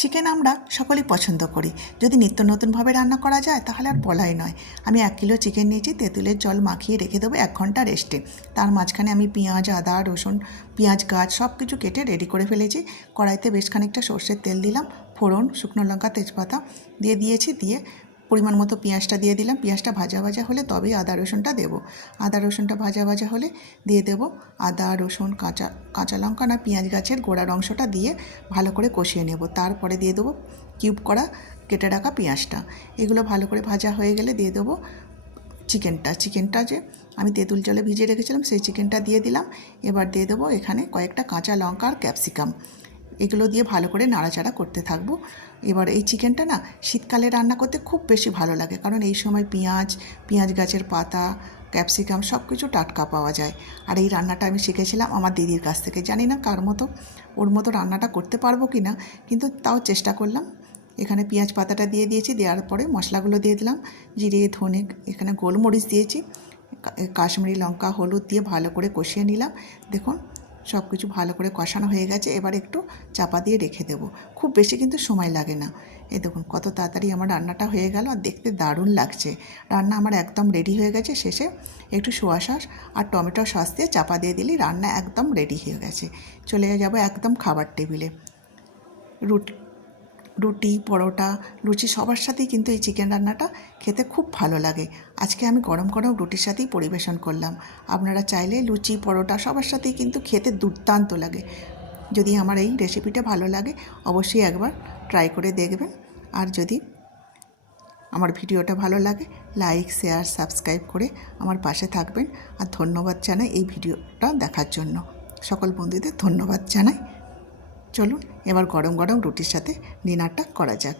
Chicken আমরা সকলেই পছন্দ করি। যদি নিত্য নতুনভাবে রান্না করা যায় তাহলে আর বলাই নয়। আমি 1 কিলো চিকেন নিয়েছি, তেঁতুলের জল মাখিয়ে রেখে দেবো 1 ঘন্টা রেস্টে। তার মাঝখানে আমি পেঁয়াজ, আদা, রসুন, পেঁয়াজ গাছ সব কিছু কেটে রেডি করে ফেলেছি। কড়াইতে বেশ খানিকটা সর্ষের তেল দিলাম, ফোড়ন, শুকনো লঙ্কা, তেজপাতা দিয়ে পরিমাণ মতো পেঁয়াজটা দিয়ে দিলাম। পেঁয়াজটা ভাজা ভাজা হলে তবেই আদা রসুনটা দেবো। আদা রসুনটা ভাজা ভাজা হলে দিয়ে দেবো আদা রসুন কাঁচা লঙ্কা না পেঁয়াজ গাছের গোড়ার অংশটা দিয়ে ভালো করে কষিয়ে নেব। তারপরে দিয়ে দেবো কিউব করা কেটে রাখা পেঁয়াজটা। এগুলো ভালো করে ভাজা হয়ে গেলে দিয়ে দেবো চিকেনটা যে আমি তেঁতুল জলে ভিজিয়ে রেখেছিলাম সেই চিকেনটা দিয়ে দিলাম। এবার দিয়ে দেবো এখানে কয়েকটা কাঁচা লঙ্কা আর ক্যাপসিকাম। এগুলো দিয়ে ভালো করে নাড়াচাড়া করতে থাকবো। এবার এই চিকেনটা না শীতকালে রান্না করতে খুব বেশি ভালো লাগে, কারণ এই সময় পেঁয়াজ গাছের পাতা, ক্যাপসিকাম সব কিছু টাটকা পাওয়া যায়। আর এই রান্নাটা আমি শিখেছিলাম আমার দিদির কাছ থেকে। জানি না ওর মতো রান্নাটা করতে পারবো কি না, কিন্তু তাও চেষ্টা করলাম। এখানে পেঁয়াজ পাতাটা দিয়ে দিয়েছি, দেওয়ার পরে মশলাগুলো দিয়ে দিলাম, জিরে, ধনে, এখানে গোলমরিচ দিয়েছি, কাশ্মীরি লঙ্কা, হলুদ দিয়ে ভালো করে কষিয়ে নিলাম। দেখুন সব কিছু ভালো করে কষানো হয়ে গেছে। এবার একটু চাপা দিয়ে রেখে দেবো। খুব বেশি কিন্তু সময় লাগে না। এই দেখুন কত তাড়াতাড়ি আমার রান্নাটা হয়ে গেল, আর দেখতে দারুণ লাগছে। রান্না আমার একদম রেডি হয়ে গেছে। শেষে একটু সোয়া সস আর টমেটো সস দিয়ে চাপা দিয়ে দিলেই রান্না একদম রেডি হয়ে গেছে। চলে যাব একদম খাবার টেবিলে। রুটি, পরোটা, লুচি সবার সাথেই কিন্তু এই চিকেন রান্নাটা খেতে খুব ভালো লাগে। আজকে আমি গরম গরম রুটির সাথেই পরিবেশন করলাম। আপনারা চাইলে লুচি, পরোটা সবার সাথেই কিন্তু খেতে দুর্দান্ত লাগে। যদি আমার এই রেসিপিটা ভালো লাগে অবশ্যই একবার ট্রাই করে দেখবেন। আর যদি আমার ভিডিওটা ভালো লাগে লাইক, শেয়ার, সাবস্ক্রাইব করে আমার পাশে থাকবেন। আর ধন্যবাদ জানাই এই ভিডিওটা দেখার জন্য। সকল বন্ধুদের ধন্যবাদ জানাই। চলুন এবার গরম গরম রুটির সাথে ডিনারটা করা যাক।